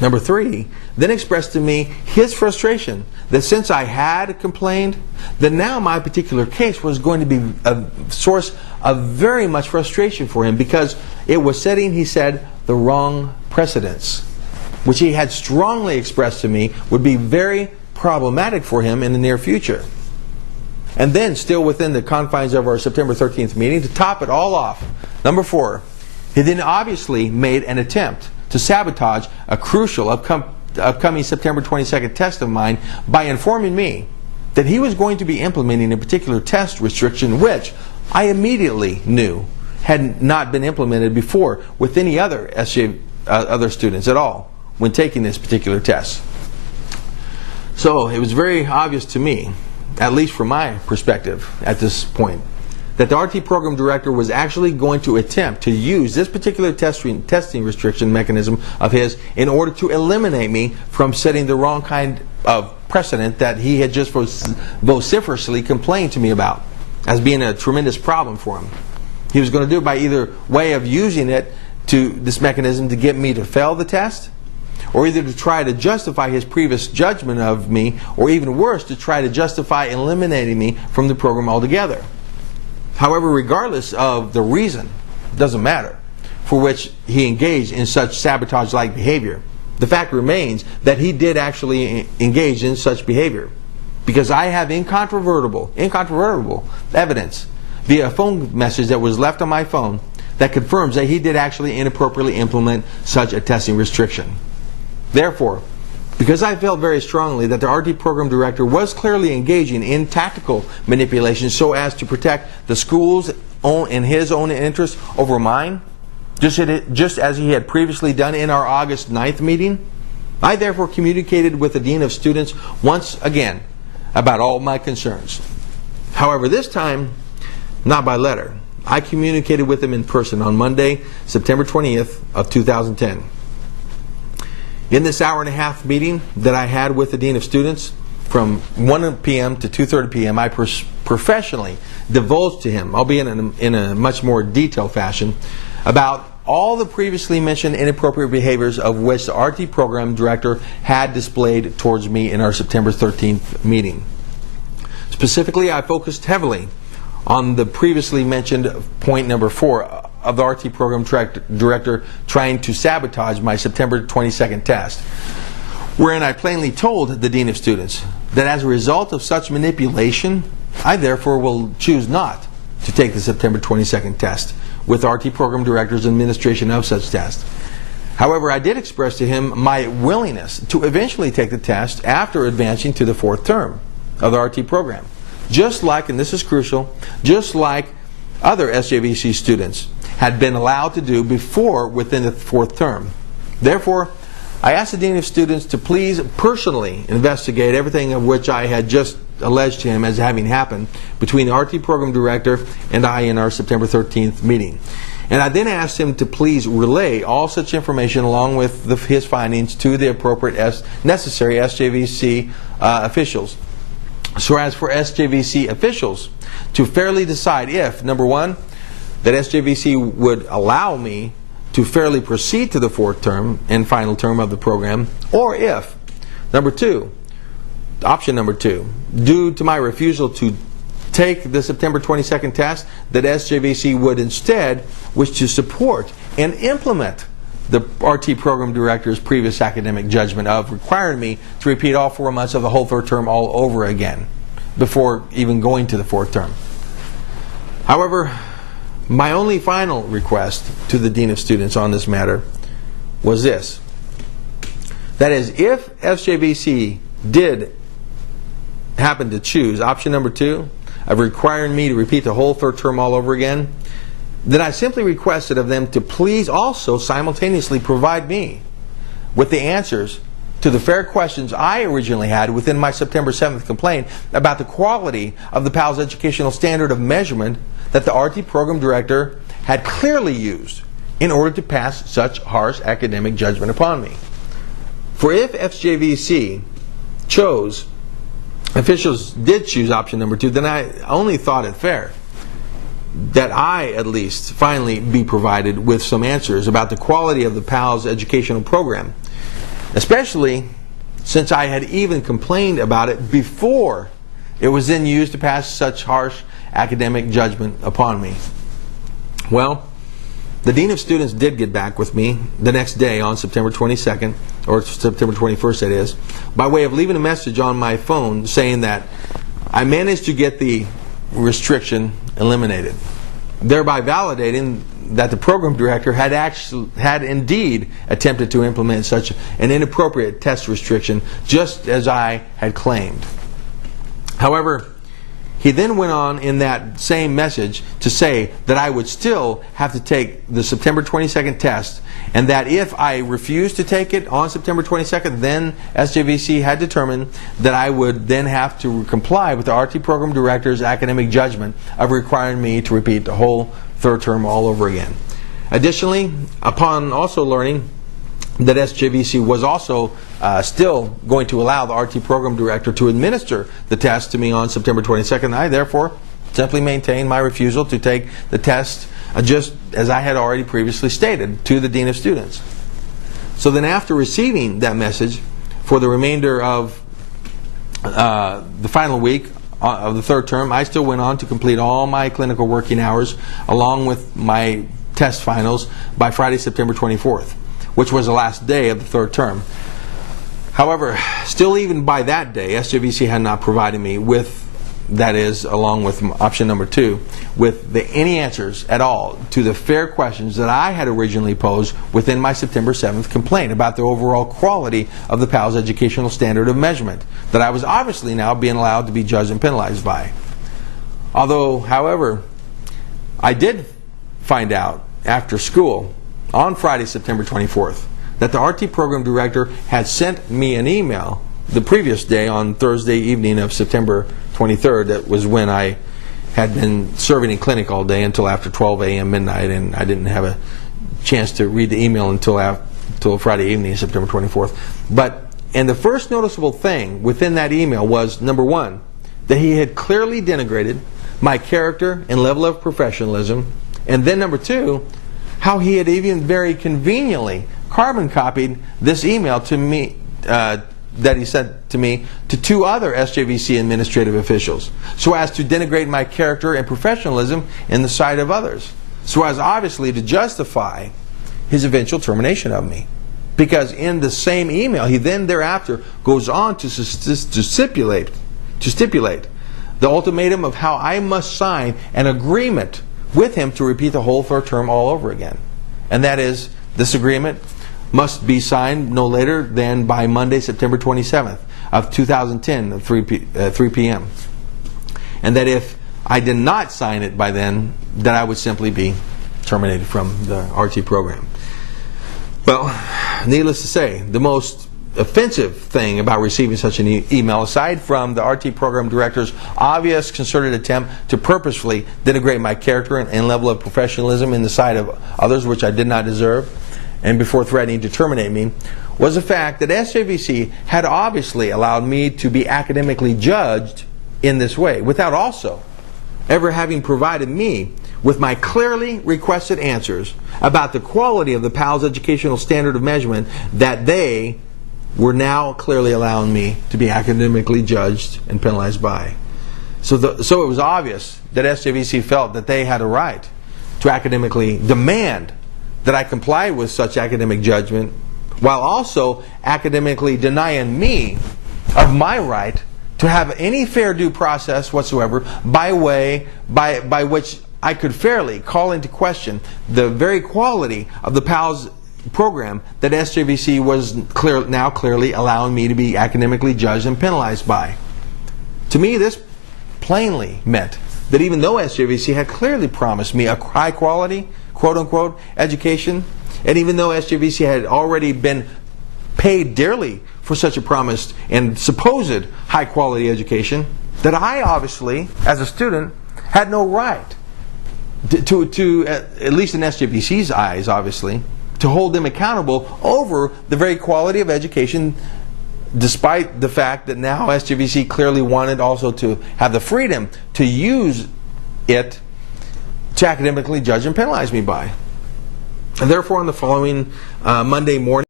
Number 3, then expressed to me his frustration that since I had complained, that now my particular case was going to be a source of very much frustration for him because it was setting, he said, the wrong precedents, which he had strongly expressed to me would be very problematic for him in the near future. And then, still within the confines of our September 13th meeting, to top it all off, number 4, he then obviously made an attempt to sabotage a crucial upcoming September 22nd test of mine by informing me that he was going to be implementing a particular test restriction which I immediately knew had not been implemented before with any other other students at all when taking this particular test. So it was very obvious to me, at least from my perspective at this point, that the RT program director was actually going to attempt to use this particular testing restriction mechanism of his in order to eliminate me from setting the wrong kind of precedent that he had just vociferously complained to me about as being a tremendous problem for him. He was going to do it by either way of using this mechanism to get me to fail the test, or either to try to justify his previous judgment of me, or even worse, to try to justify eliminating me from the program altogether. However, regardless of the reason, it doesn't matter, for which he engaged in such sabotage-like behavior, the fact remains that he did actually engage in such behavior, because I have incontrovertible evidence via a phone message that was left on my phone that confirms that he did actually inappropriately implement such a testing restriction. Therefore, because I felt very strongly that the RT program director was clearly engaging in tactical manipulation so as to protect the school's own and his own interests over mine, just as he had previously done in our August 9th meeting, I therefore communicated with the Dean of Students once again about all my concerns. However, this time, not by letter. I communicated with him in person on Monday, September 20th of 2010. In this hour-and-a-half meeting that I had with the Dean of Students, from 1 p.m. to 2:30 p.m., I professionally divulged to him, albeit in a much more detailed fashion, about all the previously mentioned inappropriate behaviors of which the RT program director had displayed towards me in our September 13th meeting. Specifically, I focused heavily on the previously mentioned point number 4 of the RT program director trying to sabotage my September 22nd test, wherein I plainly told the Dean of Students that as a result of such manipulation, I therefore will choose not to take the September 22nd test with RT program director's administration of such test. However, I did express to him my willingness to eventually take the test after advancing to the 4th term of the RT program. Just like, and this is crucial, just like other SJVC students had been allowed to do before within the 4th term. Therefore, I asked the Dean of Students to please personally investigate everything of which I had just alleged to him as having happened between the RT program director and I in our September 13th meeting. And I then asked him to please relay all such information along with his findings to the appropriate necessary SJVC officials, so as for SJVC officials to fairly decide if, number 1, that SJVC would allow me to fairly proceed to the 4th term and final term of the program, or if, number 2, option number 2, due to my refusal to take the September 22nd test, that SJVC would instead wish to support and implement the RT program director's previous academic judgment of requiring me to repeat all 4 months of the whole 3rd term all over again before even going to the 4th term. However, my only final request to the Dean of Students on this matter was this. That is, if SJVC did happen to choose option number 2 of requiring me to repeat the whole 3rd term all over again, then I simply requested of them to please also simultaneously provide me with the answers to the fair questions I originally had within my September 7th complaint about the quality of the PALS educational standard of measurement that the RT program director had clearly used in order to pass such harsh academic judgment upon me. For if SJVC officials did choose option number 2, then I only thought it fair that I, at least, finally be provided with some answers about the quality of the PALS educational program, especially since I had even complained about it before it was then used to pass such harsh academic judgment upon me. Well, the Dean of Students did get back with me the next day on September 22nd, or September 21st that is, by way of leaving a message on my phone saying that I managed to get the restriction eliminated, thereby validating that the program director had indeed attempted to implement such an inappropriate test restriction, just as I had claimed. However, he then went on in that same message to say that I would still have to take the September 22nd test, and that if I refused to take it on September 22nd, then SJVC had determined that I would then have to comply with the RT program director's academic judgment of requiring me to repeat the whole third term all over again. Additionally, upon also learning that SJVC was also still going to allow the RT program director to administer the test to me on September 22nd, I therefore simply maintained my refusal to take the test, just as I had already previously stated to the Dean of Students. So then, after receiving that message for the remainder of the final week of the third term, I still went on to complete all my clinical working hours along with my test finals by Friday, September 24th, which was the last day of the third term. However, still even by that day, SJVC had not provided me with, that is, along with option number 2, with any answers at all to the fair questions that I had originally posed within my September 7th complaint about the overall quality of the PALS educational standard of measurement that I was obviously now being allowed to be judged and penalized by. Although, however, I did find out after school on Friday, September 24th, that the RT program director had sent me an email the previous day on Thursday evening of September 23rd. That was when I had been serving in clinic all day until after 12 a.m. midnight, and I didn't have a chance to read the email until Friday evening, September 24th. And the first noticeable thing within that email was, number 1, that he had clearly denigrated my character and level of professionalism, and then number 2, how he had even very conveniently carbon copied this email to me that he sent to me to 2 other SJVC administrative officials, so as to denigrate my character and professionalism in the sight of others, so as obviously to justify his eventual termination of me. Because in the same email, he then thereafter goes on to stipulate the ultimatum of how I must sign an agreement with him to repeat the whole third term all over again. And that is, this agreement must be signed no later than by Monday, September 27th of 2010 at 3 p.m. And that if I did not sign it by then, that I would simply be terminated from the RT program. Well, needless to say, the most offensive thing about receiving such an email, aside from the RT program director's obvious concerted attempt to purposefully denigrate my character and level of professionalism in the sight of others, which I did not deserve, and before threatening to terminate me, was the fact that SJVC had obviously allowed me to be academically judged in this way, without also ever having provided me with my clearly requested answers about the quality of the PALS educational standard of measurement that they were now clearly allowing me to be academically judged and penalized by. So it was obvious that SJVC felt that they had a right to academically demand that I comply with such academic judgment, while also academically denying me of my right to have any fair due process whatsoever by which I could fairly call into question the very quality of the PALS program that SJVC was now clearly allowing me to be academically judged and penalized by. To me, this plainly meant that even though SJVC had clearly promised me a high quality, quote-unquote, education, and even though SJVC had already been paid dearly for such a promised and supposed high-quality education, that I obviously, as a student, had no right to at least in SJVC's eyes, obviously, to hold them accountable over the very quality of education, despite the fact that now SJVC clearly wanted also to have the freedom to use it to academically judge and penalize me by. And therefore, on the following Monday morning,